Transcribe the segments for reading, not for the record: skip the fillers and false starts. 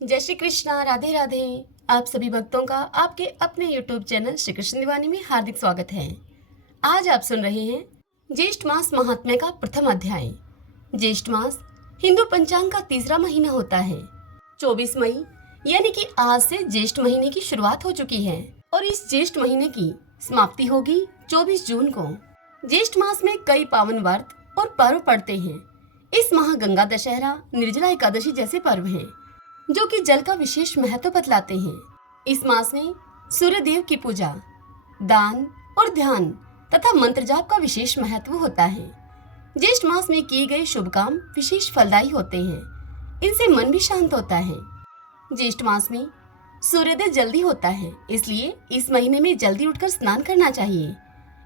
जय श्री कृष्णा, राधे राधे। आप सभी भक्तों का आपके अपने YouTube चैनल श्री कृष्ण दीवानी में हार्दिक स्वागत है। आज आप सुन रहे हैं ज्येष्ठ मास महात्म्य का प्रथम अध्याय। ज्येष्ठ मास हिंदू पंचांग का तीसरा महीना होता है। 24 मई यानी कि आज से ज्येष्ठ महीने की शुरुआत हो चुकी है और इस ज्येष्ठ महीने की समाप्ति होगी 24 जून को। ज्येष्ठ मास में कई पावन व्रत और पर्व पड़ते हैं। इस माह गंगा दशहरा, निर्जला एकादशी जैसे पर्व हैं जो कि जल का विशेष महत्व बतलाते हैं। इस मास में सूर्य देव की पूजा, दान और ध्यान तथा मंत्र जाप का विशेष महत्व होता है। ज्येष्ठ मास में किए गए शुभ काम विशेष फलदायी होते हैं। इनसे मन भी शांत होता है। ज्येष्ठ मास में सूर्योदय जल्दी होता है, इसलिए इस महीने में जल्दी उठकर स्नान करना चाहिए।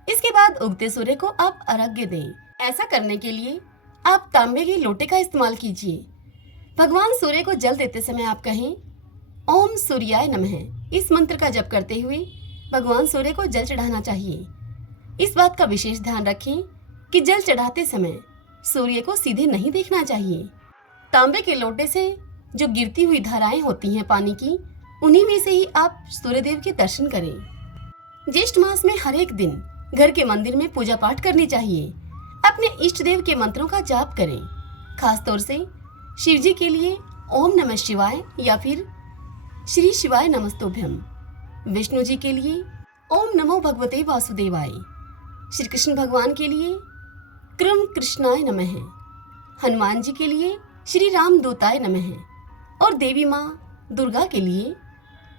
इसके बाद उगते सूर्य को आप अर्घ्य दें। ऐसा करने के लिए आप तांबे के लोटे का इस्तेमाल कीजिए। भगवान सूर्य को जल देते समय आप कहें ओम सूर्याय नमः। इस मंत्र का जप करते हुए भगवान सूर्य को जल चढ़ाना चाहिए। इस बात का विशेष ध्यान रखें कि जल चढ़ाते समय सूर्य को सीधे नहीं देखना चाहिए। तांबे के लोटे से जो गिरती हुई धाराएं होती हैं पानी की, उन्हीं में से ही आप सूर्यदेव के दर्शन करें। ज्येष्ठ मास में हर एक दिन घर के मंदिर में पूजा पाठ करनी चाहिए। अपने इष्ट देव के मंत्रों का जाप करें। खासतौर से शिव जी के लिए ओम नमः शिवाय या फिर श्री शिवाय नमस्तुभ्यम। विष्णु जी के लिए ओम नमो भगवते वासुदेवाय। श्री कृष्ण भगवान के लिए कृम कृष्णाय नमः। हनुमान जी के लिए श्री राम दूताय नमः और देवी माँ दुर्गा के लिए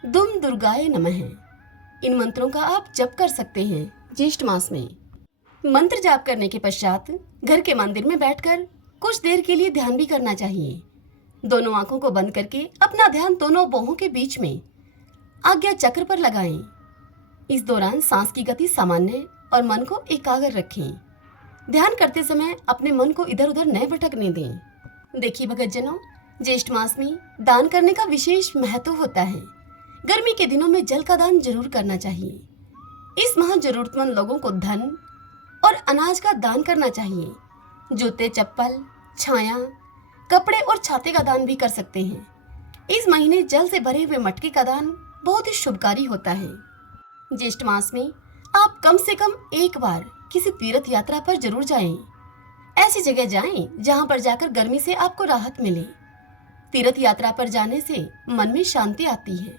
दुम दुर्गाय नमः। इन मंत्रों का आप जप कर सकते हैं। ज्येष्ठ मास में मंत्र जाप करने के पश्चात घर के मंदिर में बैठकर कुछ देर के लिए ध्यान भी करना चाहिए। दोनों आंखों को बंद करके अपना ध्यान दोनों बाहों के बीच में आज्ञा चक्र पर लगाएं। इस दौरान सांस की गति सामान्य और मन को एकाग्र रखें। ध्यान करते समय अपने मन को इधर उधर न भटकने दें। देखिए भक्तजनों, ज्येष्ठ मास में दान करने का विशेष महत्व होता है। गर्मी के दिनों में जल का दान जरूर करना चाहिए। इस माह जरूरतमंद लोगों को धन और अनाज का दान करना चाहिए। जूते, चप्पल, छाया, कपड़े और छाते का दान भी कर सकते हैं। इस महीने जल से भरे हुए मटके का दान बहुत ही शुभकारी होता है। ज्येष्ठ मास में आप कम से कम एक बार किसी तीर्थ यात्रा पर जरूर जाएं। ऐसी जगह जाएं जहां पर जाकर गर्मी से आपको राहत मिले। तीर्थ यात्रा पर जाने से मन में शांति आती है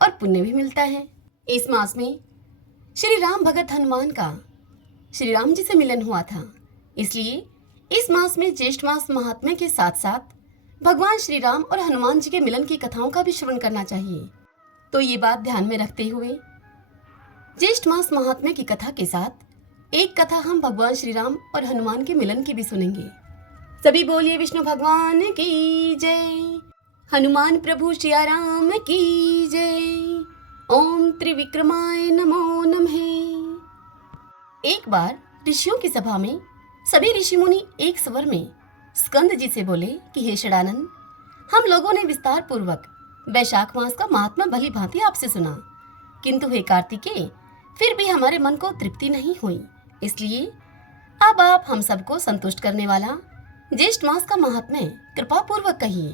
और पुण्य भी मिलता है। इस मास में श्री राम भगत हनुमान का श्री राम जी से मिलन हुआ था, इसलिए इस मास में ज्येष्ठ मास महात्म्य के साथ साथ भगवान श्री राम और हनुमान जी के मिलन की कथाओं का भी श्रवण करना चाहिए। तो ये बात ध्यान में रखते हुए ज्येष्ठ मास महात्म्य की कथा के साथ एक कथा हम भगवान श्री राम और हनुमान के मिलन की भी सुनेंगे। सभी बोलिए विष्णु भगवान की जय, हनुमान प्रभु सिया राम की जय। ओम त्रिविक्रमाय नमो नमः। एक बार ऋषियों की सभा में सभी ऋषि मुनि एक स्वर में स्कंद जी से बोले कि हे षडानंद, हम लोगों ने विस्तार पूर्वक वैशाख मास का महात्मा भली भांति आपसे सुना, किंतु हे कार्तिकेय, फिर भी हमारे मन को तृप्ति नहीं हुई। इसलिए अब आप हम सबको संतुष्ट करने वाला ज्येष्ठ मास का महात्म्य कृपा पूर्वक कहिए,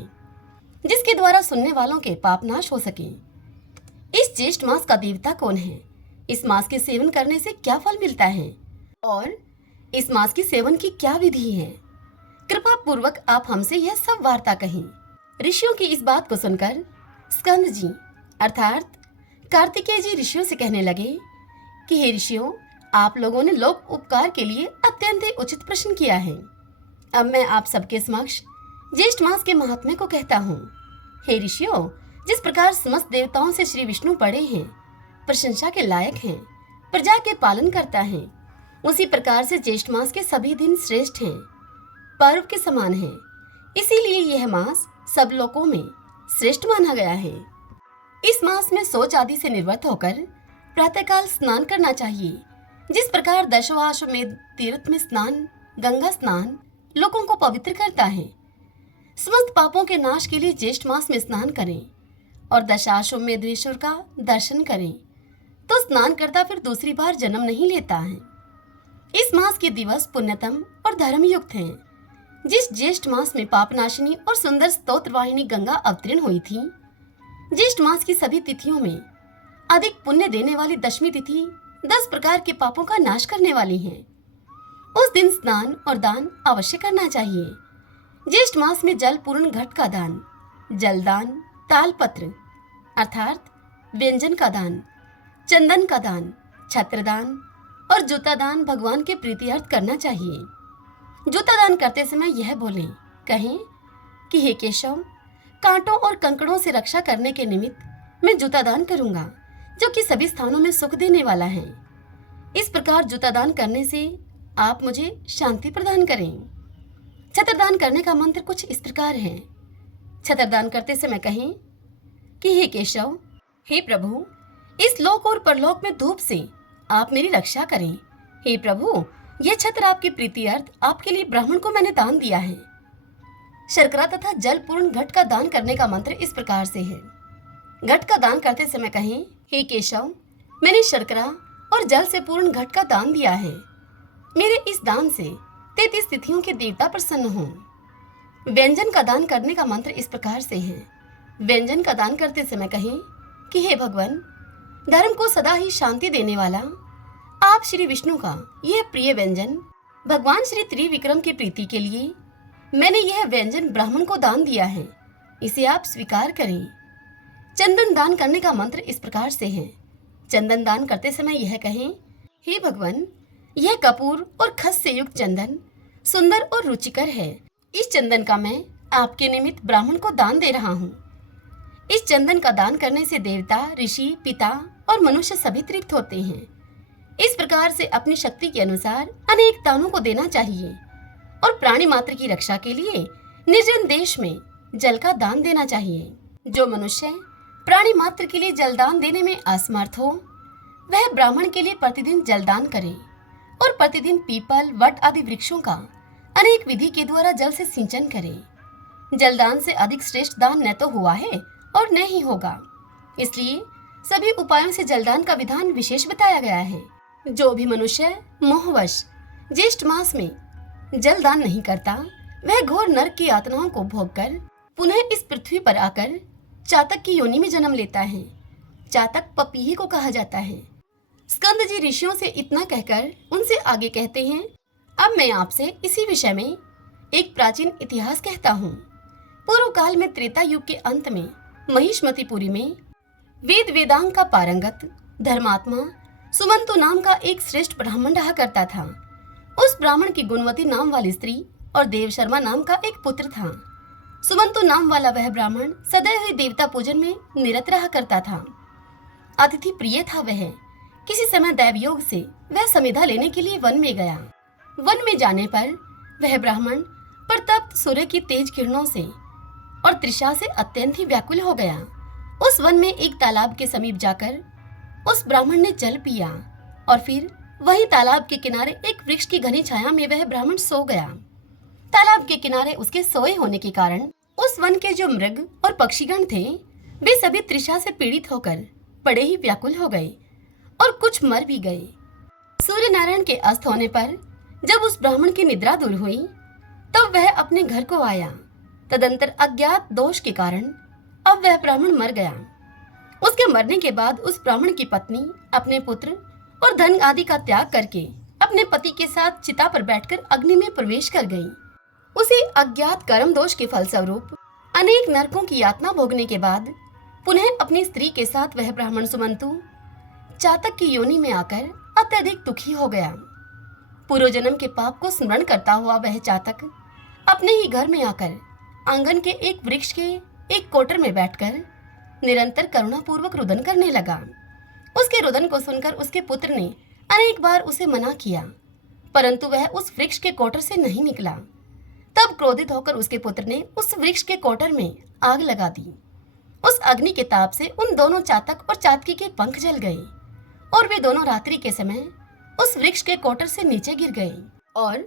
जिसके द्वारा सुनने वालों के पाप नाश हो सके। इस ज्येष्ठ मास का देवता कौन है? इस मास के सेवन करने से क्या फल मिलता है और इस मास की सेवन की क्या विधि है? कृपा पूर्वक आप हमसे यह सब वार्ता कहें। ऋषियों की इस बात को सुनकर स्कंद जी अर्थात कार्तिकेय जी ऋषियों से कहने लगे कि हे ऋषियों, आप लोगों ने लोक उपकार के लिए अत्यंत उचित प्रश्न किया है। अब मैं आप सबके समक्ष ज्येष्ठ मास के महात्म्य को कहता हूँ। हे ऋषियों, जिस प्रकार समस्त देवताओं से श्री विष्णु बड़े हैं, प्रशंसा के लायक हैं, प्रजा के पालन करता है, उसी प्रकार से ज्येष्ठ मास के सभी दिन श्रेष्ठ हैं, पर्व के समान हैं। इसीलिए यह मास सब लोकों में श्रेष्ठ माना गया है। इस मास में शौच आदि से निवृत्त होकर प्रातःकाल स्नान करना चाहिए। जिस प्रकार दशवाश्वमेध तीर्थ में स्नान, गंगा स्नान लोगों को पवित्र करता है, समस्त पापों के नाश के लिए ज्येष्ठ मास में स्नान करें और दशाश्वमेधेश्वर का दर्शन करें तो स्नान करता फिर दूसरी बार जन्म नहीं लेता है। इस मास के दिवस पुण्यतम और धर्मयुक्त हैं। जिस ज्येष्ठ मास में पापनाशिनी और सुंदर स्तोत्र वाहिनी गंगा अवतीर्ण हुई थी, ज्येष्ठ मास की सभी तिथियों में अधिक पुण्य देने वाली दशमी तिथि 10 प्रकार के पापों का नाश करने वाली है। उस दिन स्नान और दान अवश्य करना चाहिए। ज्येष्ठ मास में जल पूर्ण घट का दान, जलदान, तालपत्र अर्थात व्यंजन का दान, चंदन का दान, छत्रदान और जूता दान भगवान के प्रीत्यर्थ करना चाहिए। जूता दान करते समय यह बोलें, कहें कि हे केशव, कांटों और कंकड़ों से रक्षा करने के निमित्त मैं जूता दान करूंगा, जो कि सभी स्थानों में सुख देने वाला है। इस प्रकार जूता दान करने से आप मुझे शांति प्रदान करें। छत्रदान करने का मंत्र कुछ इस प्रकार है। छत्रदान करते समय कहें कि हे केशव, हे प्रभु, इस लोक और परलोक में धूप से आप मेरी रक्षा करें। हे प्रभु, यह छत्र आपकी प्रीति अर्थ आपके लिए ब्राह्मण को मैंने दान दिया है। शर्करा तथा जल पूर्ण घट का दान करने का मंत्र इस प्रकार से है। घट का दान करते समय कहें, हे केशव, मैंने शर्करा और जल से पूर्ण घट का दान दिया है। मेरे इस दान से 33 तिथियों के देवता प्रसन्न हों। व्यंजन का दान करने का मंत्र इस प्रकार से है। व्यंजन का दान करते समय कहें कि हे भगवान, धर्म को सदा ही शांति देने वाला आप श्री विष्णु का यह प्रिय व्यंजन भगवान श्री त्रिविक्रम की प्रीति के लिए मैंने यह व्यंजन ब्राह्मण को दान दिया है, इसे आप स्वीकार करें। चंदन दान करने का मंत्र इस प्रकार से है। चंदन दान करते समय यह कहें, हे भगवान, यह कपूर और खस से युक्त चंदन सुंदर और रुचिकर है। इस चंदन का मैं आपके निमित्त ब्राह्मण को दान दे रहा हूँ। इस चंदन का दान करने से देवता, ऋषि, पिता और मनुष्य सभी तृप्त होते हैं। इस प्रकार से अपनी शक्ति के अनुसार अनेक दानों को देना चाहिए और प्राणी मात्र की रक्षा के लिए निर्जन देश में जल का दान देना चाहिए। जो मनुष्य प्राणी मात्र के लिए जलदान देने में असमर्थ हो, वह ब्राह्मण के लिए प्रतिदिन जलदान करे और प्रतिदिन पीपल, वट आदि वृक्षों का अनेक विधि के द्वारा जल से सिंचन करे। जलदान से अधिक श्रेष्ठ दान न तो हुआ है और न ही होगा, इसलिए सभी उपायों से जलदान का विधान विशेष बताया गया है। जो भी मनुष्य मोहवश ज्येष्ठ मास में जलदान नहीं करता, वह घोर नरक की यातनाओं को भोगकर पुनः इस पृथ्वी पर आकर चातक की योनि में जन्म लेता है। चातक पपीही को कहा जाता है। स्कंद जी ऋषियों से इतना कहकर उनसे आगे कहते हैं, अब मैं आपसे इसी विषय में एक प्राचीन इतिहास कहता हूँ। पूर्व काल में त्रेता युग के अंत में महिष्मतिपुरी में वेद वेदांग का पारंगत धर्मात्मा सुमंतु नाम का एक श्रेष्ठ ब्राह्मण रहा करता था। उस ब्राह्मण की गुणवती नाम वाली स्त्री और देव शर्मा नाम का एक पुत्र था। सुमंतु नाम वाला वह ब्राह्मण सदैव ही देवता पूजन में निरत रहा करता था। अतिथि प्रिय था वह। किसी समय दैवयोग से वह समिधा लेने के लिए वन में गया। वन में जाने पर वह ब्राह्मण प्रतप्त सूर्य की तेज किरणों से और तृषा से अत्यंत ही व्याकुल हो गया। उस वन में एक तालाब के समीप जाकर उस ब्राह्मण ने जल पिया और फिर वहीं तालाब के किनारे एक वृक्ष की घनी छाया में वह ब्राह्मण सो गया। तालाब के किनारे उसके सोए होने के कारण उस वन के जो मृग और पक्षीगण थे, वे सभी तृषा से पीड़ित होकर बड़े ही व्याकुल हो गए और कुछ मर भी गए। सूर्य नारायण के अस्त होने पर जब उस ब्राह्मण की निद्रा दूर हुई, तब वह अपने घर को आया। तदंतर अज्ञात दोष के कारण अब वह ब्राह्मण मर गया। उसके मरने के बाद उस ब्राह्मण की पत्नी अपने पुत्र और धन आदि का त्याग करके अपने पति के साथ चिता पर बैठकर अग्नि में प्रवेश कर गई। उसी अज्ञात कर्म दोष के फलस्वरूप अनेक नरकों की यातना भोगने के बाद पुनः अपनी स्त्री के साथ वह ब्राह्मण सुमंतु चातक की योनि में आकर अत्यधिक दुखी हो गया। पूर्व जन्म के पाप को स्मरण करता हुआ वह चातक अपने ही घर में आकर आंगन के एक वृक्ष के एक कोटर में बैठकर निरंतर करुणापूर्वक रुदन करने लगा। उसके रुदन को सुनकर उसके पुत्र ने अनेक बार उसे मना किया, परंतु वह उस वृक्ष के कोटर से नहीं निकला। तब क्रोधित होकर उसके पुत्र ने उस वृक्ष के कोटर में आग लगा दी। उस अग्नि के ताप से उन दोनों चातक और चातकी के पंख जल गए और वे दोनों रात्रि के समय उस वृक्ष के कोटर से नीचे गिर गए और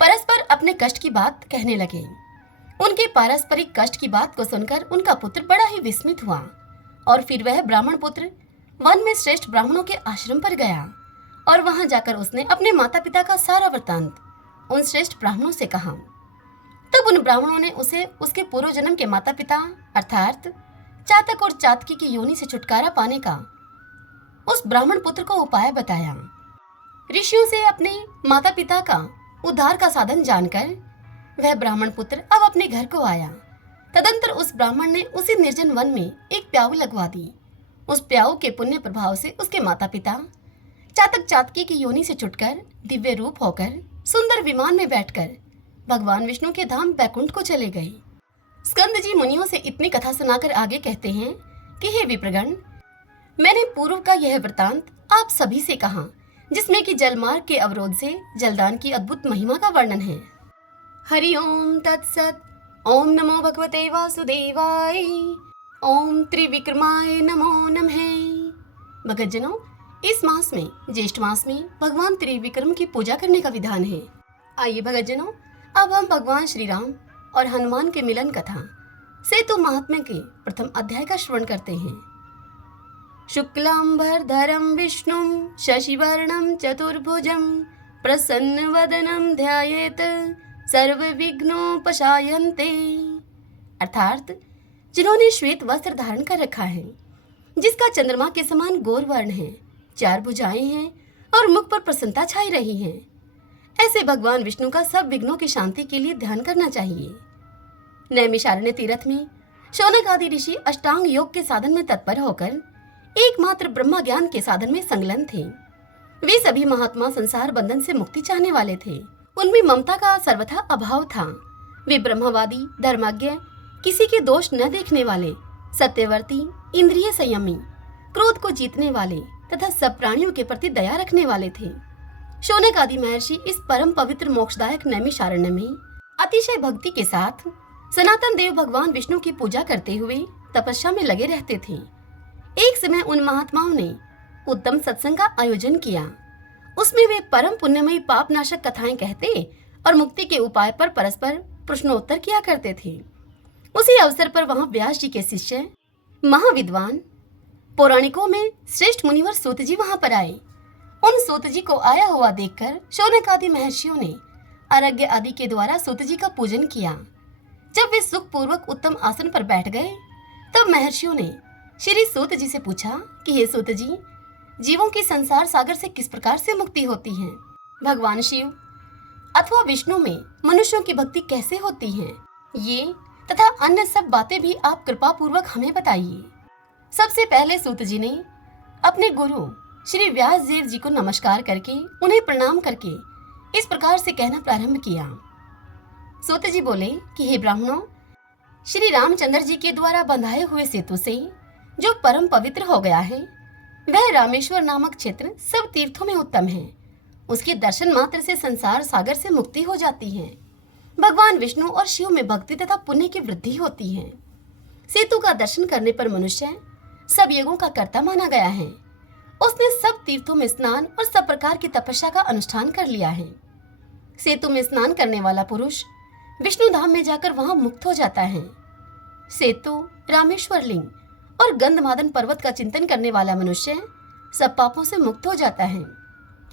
परस्पर अपने कष्ट की बात कहने लगे। उनके पारस्परिक कष्ट की बात को सुनकर उनका पुत्र बड़ा ही विस्मित हुआ और फिर वह ब्राह्मण पुत्र वन में श्रेष्ठ ब्राह्मणों के आश्रम पर गया और वहां जाकर उसने अपने माता पिता का सारा वृत्तांत उन श्रेष्ठ ब्राह्मणों से कहा। तब उन ब्राह्मणों ने उसे उसके पूर्व जन्म के माता पिता अर्थात चातक और चातकी की योनि से छुटकारा पाने का उस ब्राह्मण पुत्र को उपाय बताया। ऋषियों से अपने माता पिता का उद्धार का साधन जानकर वह ब्राह्मण पुत्र अब अपने घर को आया। तदंतर उस ब्राह्मण ने उसी निर्जन वन में एक प्याऊ लगवा दी। उस प्याऊ के पुण्य प्रभाव से उसके माता पिता चातक चातकी की योनि से छुटकर दिव्य रूप होकर सुंदर विमान में बैठकर भगवान विष्णु के धाम बैकुंठ को चले गए। स्कंद जी मुनियों से इतनी कथा सुनाकर आगे कहते हैं कि हे विप्रगण, मैंने पूर्व का यह वृतांत आप सभी से कहा, जिसमें कि जलमार्ग के अवरोध से जलदान की अद्भुत महिमा का वर्णन है। हरि ओम तत्सत। ओम नमो भगवते वासुदेवाय। ओम त्रिविक्रमाय नमो नमः। भगतजनों, इस मास में ज्येष्ठ मास में भगवान त्रिविक्रम की पूजा करने का विधान है। आइए भगतजनों, अब हम भगवान श्री राम और हनुमान के मिलन कथा सेतु महात्म्य के प्रथम अध्याय का श्रवण करते हैं। शुक्लांबरधरं विष्णुं शशिवर्णं चतुर्भुजं प्रसन्नवदनं ध्यायेत् सर्वविघ्नोपशायन्ते। अर्थात जिन्होंने श्वेत वस्त्र धारण कर रखा है, जिसका चंद्रमा के समान गौर वर्ण है, चार भुजाएं हैं और मुख पर प्रसन्नता छाई रही है, ऐसे भगवान विष्णु का सब विघ्नों की शांति के लिए ध्यान करना चाहिए। नैमिषारण्य तीर्थ में शौनक आदि ऋषि अष्टांग योग के साधन में तत्पर होकर एकमात्र ब्रह्म ज्ञान के साधन में संलग्न थे। वे सभी महात्मा संसार बंधन से मुक्ति चाहने वाले थे। उनमें ममता का सर्वथा अभाव था। वे ब्रह्मवादी, धर्मज्ञ, किसी के दोष न देखने वाले, सत्यवर्ती, इंद्रिय संयमी, क्रोध को जीतने वाले तथा सब प्राणियों के प्रति दया रखने वाले थे। शौनक आदि महर्षि इस परम पवित्र मोक्षदायक नैमिषारण्य में अतिशय भक्ति के साथ सनातन देव भगवान विष्णु की पूजा करते हुए तपस्या में लगे रहते थे। एक समय उन महात्माओं ने उत्तम सत्संग का आयोजन किया। उसमें वे परम पुण्यमयी पाप नाशक कथाएं कहते और मुक्ति के उपाय पर परस्पर प्रश्नोत्तर किया करते थे। उसी अवसर पर वहां व्यास जी के शिष्य महाविद्वान पौराणिकों में श्रेष्ठ मुनिवर सूत जी वहां पर आए। उन सूत जी को आया हुआ देखकर शौनक आदि महर्षियों ने अर्घ्य आदि के द्वारा सूत जी का पूजन किया। जब वे सुख पूर्वक उत्तम आसन पर बैठ गए, तब महर्षियों ने श्री सूत जी से पूछा कि हे सूत जी, जीवों की संसार सागर से किस प्रकार से मुक्ति होती है? भगवान शिव अथवा विष्णु में मनुष्यों की भक्ति कैसे होती है? ये तथा अन्य सब बातें भी आप कृपा पूर्वक हमें बताइए। सबसे पहले सूत जी ने अपने गुरु श्री व्यास देव जी को नमस्कार करके उन्हें प्रणाम करके इस प्रकार से कहना प्रारंभ किया। सूत जी बोले कि हे ब्राह्मणों, श्री रामचंद्र जी के द्वारा बंधाए हुए सेतु से जो परम पवित्र हो गया है, वह रामेश्वर नामक क्षेत्र सब तीर्थों में उत्तम है। उसके दर्शन मात्र से संसार सागर से मुक्ति हो जाती है। भगवान विष्णु और शिव में भक्ति तथा पुण्य की वृद्धि होती है। सेतु का दर्शन करने पर मनुष्य सब योगों का कर्ता माना गया है। उसने सब तीर्थों में स्नान और सब प्रकार की तपस्या का अनुष्ठान कर लिया है। सेतु में स्नान करने वाला पुरुष विष्णु धाम में जाकर वहां मुक्त हो जाता है। सेतु, रामेश्वर लिंग और गंधमादन पर्वत का चिंतन करने वाला मनुष्य सब पापों से मुक्त हो जाता है।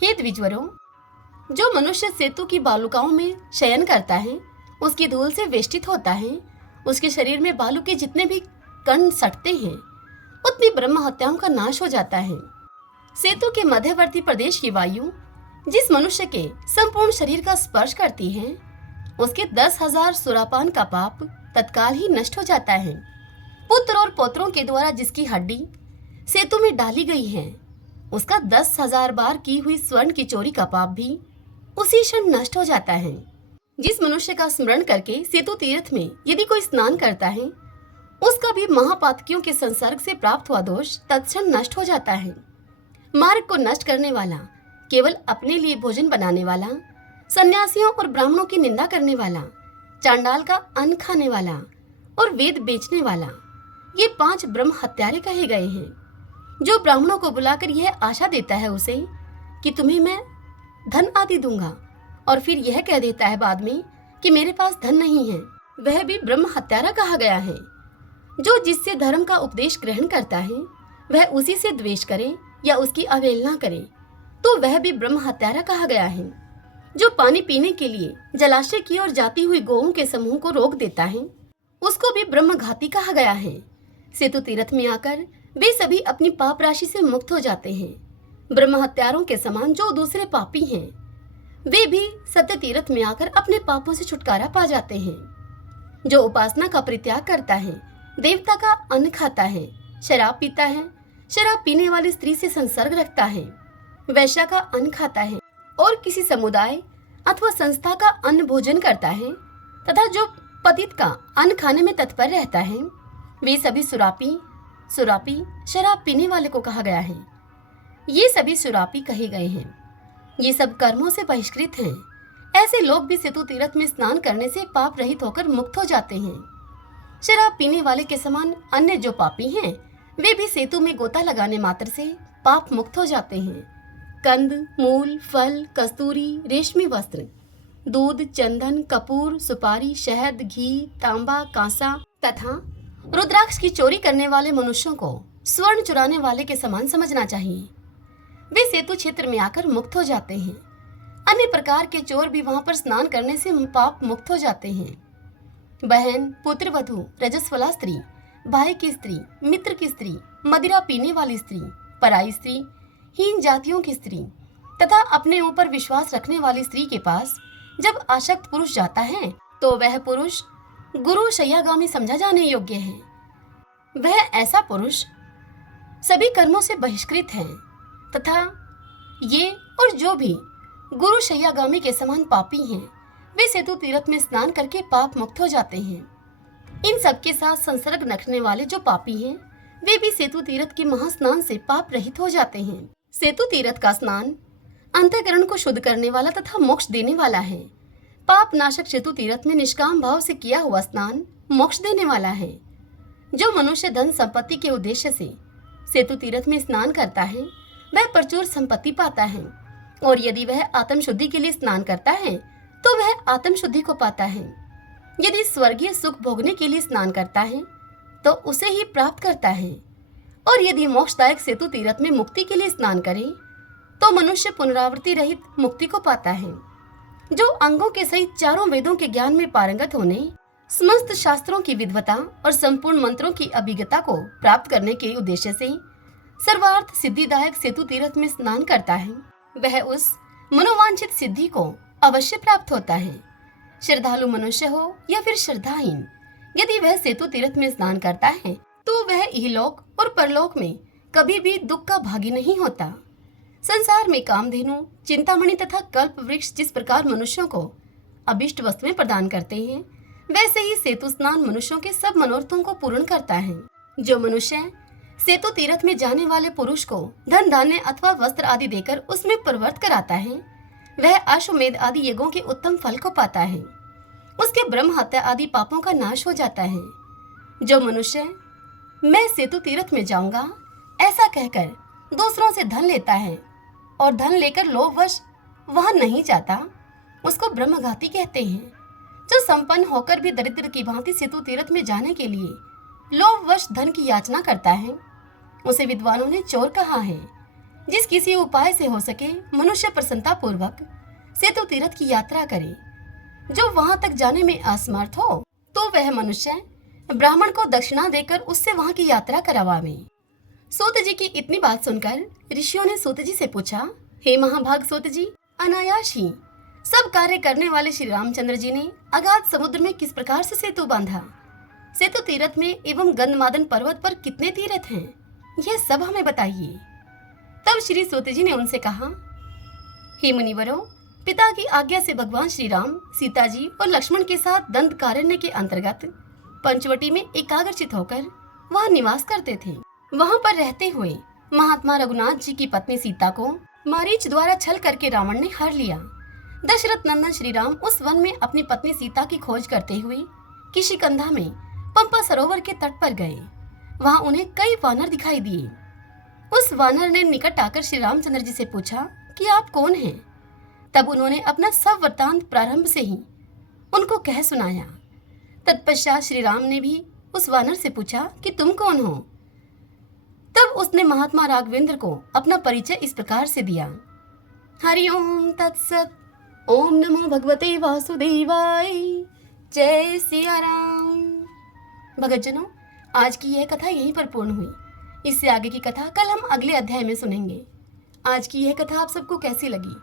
हे द्विजवरों, जो मनुष्य सेतु की बालुकाओं में शयन करता है, उसकी धूल से वेष्टित होता है, उसके शरीर में बालू के जितने भी कण सटते हैं, उतनी ब्रह्म हत्याओं का नाश हो जाता है। सेतु के मध्यवर्ती प्रदेश की वायु जिस मनुष्य के संपूर्ण शरीर का स्पर्श करती है, उसके 10,000 सुरापान का पाप तत्काल ही नष्ट हो जाता है। पुत्र और पौत्रों के द्वारा जिसकी हड्डी सेतु में डाली गई है, उसका 10,000 बार की हुई स्वर्ण की चोरी का पाप भी उसी क्षण नष्ट हो जाता है। जिस मनुष्य का स्मरण करके सेतु तीर्थ में यदि कोई स्नान करता है, उसका भी महापातकियों के संसर्ग से प्राप्त हुआ दोष तत्क्षण नष्ट हो जाता है। मार्ग को नष्ट करने वाला, केवल अपने लिए भोजन बनाने वाला, सन्यासियों और ब्राह्मणों की निंदा करने वाला, चांडाल का अन्न खाने वाला और वेद बेचने वाला, ये 5 ब्रह्म हत्यारे कहे गए हैं। जो ब्राह्मणों को बुलाकर यह आशा देता है उसे कि तुम्हें मैं धन आदि दूंगा, और फिर यह कह देता है बाद में कि मेरे पास धन नहीं है, वह भी ब्रह्म हत्यारा कहा गया है। जो जिससे धर्म का उपदेश ग्रहण करता है, वह उसी से द्वेष करे या उसकी अवहेलना करे, तो वह भी ब्रह्म हत्यारा कहा गया है। जो पानी पीने के लिए जलाशय की ओर जाती हुई गौओं के समूह को रोक देता है, उसको भी ब्रह्मघाती कहा गया है। सेतु तीर्थ में आकर वे सभी अपनी पाप राशि से मुक्त हो जाते हैं। ब्रह्म हत्यारों के समान जो दूसरे पापी हैं, वे भी सत्य तीर्थ में आकर अपने पापों से छुटकारा पा जाते हैं। जो उपासना का परित्याग करता है, देवता का अन्न खाता है, शराब पीता है, शराब पीने वाली स्त्री से संसर्ग रखता है, वैश्या का अन्न खाता है और किसी समुदाय अथवा संस्था का अन्न भोजन करता है तथा जो पतित का अन्न खाने में तत्पर रहता है, वे सभी सुरापी शराब पीने वाले को कहा गया है। ये सभी सुरापी कहे गए हैं। ये सब कर्मों से बहिष्कृत हैं। ऐसे लोग भी सेतु तीर्थ में स्नान करने से पाप रहित होकर मुक्त हो जाते हैं। शराब पीने वाले के समान अन्य जो पापी हैं, वे भी सेतु में गोता लगाने मात्र से पाप मुक्त हो जाते हैं। कंद, मूल, फल, कस्तूरी, रेशमी वस्त्र, दूध, चंदन, कपूर, सुपारी, शहद, घी, तांबा, कांसा तथा रुद्राक्ष की चोरी करने वाले मनुष्यों को स्वर्ण चुराने वाले के समान समझना चाहिए। वे सेतु क्षेत्र में आकर मुक्त हो जाते हैं। अन्य प्रकार के चोर भी वहां पर स्नान करने से पाप मुक्त हो जाते हैं। बहन, पुत्रवधू, रजस्वला स्त्री, भाई की स्त्री, मित्र की स्त्री, मदिरा पीने वाली स्त्री, पराई स्त्री, हीन जातियों की स्त्री तथा अपने ऊपर विश्वास रखने वाली स्त्री के पास जब आसक्त पुरुष जाता है तो वह पुरुष गुरु शय्यागामी समझा जाने योग्य है। वह ऐसा पुरुष सभी कर्मों से बहिष्कृत है तथा ये और जो भी गुरु शय्यागामी के समान पापी हैं, वे सेतु तीर्थ में स्नान करके पाप मुक्त हो जाते हैं। इन सबके साथ संसर्ग रखने वाले जो पापी हैं, वे भी सेतु तीर्थ के महास्नान से पाप रहित हो जाते हैं। सेतु तीर्थ का स्नान अंतःकरण को शुद्ध करने वाला तथा मोक्ष देने वाला है। पाप नाशक सेतु तीर्थ में निष्काम भाव से किया हुआ स्नान मोक्ष देने वाला है। जो मनुष्य धन संपत्ति के उद्देश्य से सेतु तीर्थ में स्नान करता है, वह प्रचुर संपत्ति पाता है, और यदि वह आत्म शुद्धि के लिए स्नान करता है तो वह आत्म शुद्धि को पाता है। यदि स्वर्गीय सुख भोगने के लिए स्नान करता है तो उसे ही प्राप्त करता है, और यदि मोक्षदायक सेतु तीर्थ में मुक्ति के लिए स्नान करे तो मनुष्य पुनरावृत्ति रहित मुक्ति को पाता है। जो अंगों के सहित चारों वेदों के ज्ञान में पारंगत होने, समस्त शास्त्रों की विद्वता और संपूर्ण मंत्रों की अभिज्ञता को प्राप्त करने के उद्देश्य से सर्वार्थ सिद्धिदायक सेतु तीर्थ में स्नान करता है, वह उस मनोवांछित सिद्धि को अवश्य प्राप्त होता है। श्रद्धालु मनुष्य हो या फिर श्रद्धाहीन, यदि वह सेतु तीर्थ में स्नान करता है तो वह इहलोक और परलोक में कभी भी दुख का भागी नहीं होता। संसार में कामधेनु, चिंतामणि तथा कल्प वृक्ष जिस प्रकार मनुष्यों को अभिष्ट वस्तुएं प्रदान करते हैं, वैसे ही सेतु स्नान मनुष्यों के सब मनोरथों को पूर्ण करता है। जो मनुष्य सेतु तीर्थ में जाने वाले पुरुष को धन धान्य अथवा वस्त्र आदि देकर उसमें प्रवृत्त कराता है, वह अश्वमेध आदि यज्ञों के उत्तम फल को पाता है। उसके ब्रह्म हत्या आदि पापों का नाश हो जाता है। जो मनुष्य मैं सेतु तीर्थ में जाऊंगा ऐसा कहकर दूसरों से धन लेता है और धन लेकर लोभवश वहां नहीं जाता, उसको ब्रह्मघाती कहते हैं। जो संपन्न होकर भी दरिद्र की भांति सेतु तीर्थ में जाने के लिए लोभवश धन की याचना करता है, उसे विद्वानों ने चोर कहा है। जिस किसी उपाय से हो सके मनुष्य प्रसन्नता पूर्वक सेतु तीर्थ की यात्रा करे, जो वहां तक जाने में असमर्थ हो तो वह मनुष्य ब्राह्मण को दक्षिणा देकर उससे वहां की यात्रा करवावे। सूत जी की इतनी बात सुनकर ऋषियों ने सूत जी से पूछा, हे महाभाग सूत जी, अनायास ही सब कार्य करने वाले श्री रामचंद्र जी ने अगाध समुद्र में किस प्रकार से सेतु बांधा? सेतु तीर्थ में एवं गंधमादन पर्वत पर कितने तीर्थ हैं? यह सब हमें बताइए। तब श्री सूत जी ने उनसे कहा, हे मुनिवरों, पिता की आज्ञा से भगवान श्री राम सीता जी और लक्ष्मण के साथ दंडकारण्य के अंतर्गत पंचवटी में एकाग्रचित होकर वहां निवास करते थे। वहां पर रहते हुए महात्मा रघुनाथ जी की पत्नी सीता को मारीच द्वारा छल करके रावण ने हर लिया। दशरथ नंदन श्री राम उस वन में अपनी पत्नी सीता की खोज करते हुए किशिकंधा में पंपा सरोवर के तट पर गए। वहां उन्हें कई वानर दिखाई दिए। उस वानर ने निकट आकर श्री रामचंद्र जी से पूछा कि आप कौन हैं? तब उन्होंने अपना सब वृत्तांत प्रारंभ से ही उनको कह सुनाया। तत्पश्चात श्री राम ने भी उस वानर से पूछा कि तुम कौन हो? तब उसने महात्मा राघवेंद्र को अपना परिचय इस प्रकार से दिया। हरि ओम तत्सत। ओम नमो भगवते वासुदेवाय। जय सिया राम। भगतजनों, आज की यह कथा यहीं पर पूर्ण हुई। इससे आगे की कथा कल हम अगले अध्याय में सुनेंगे। आज की यह कथा आप सबको कैसी लगी?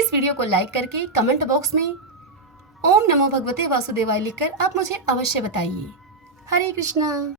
इस वीडियो को लाइक करके कमेंट बॉक्स में ओम नमो भगवते वासुदेवाय लिखकर आप मुझे अवश्य बताइए। हरे कृष्णा।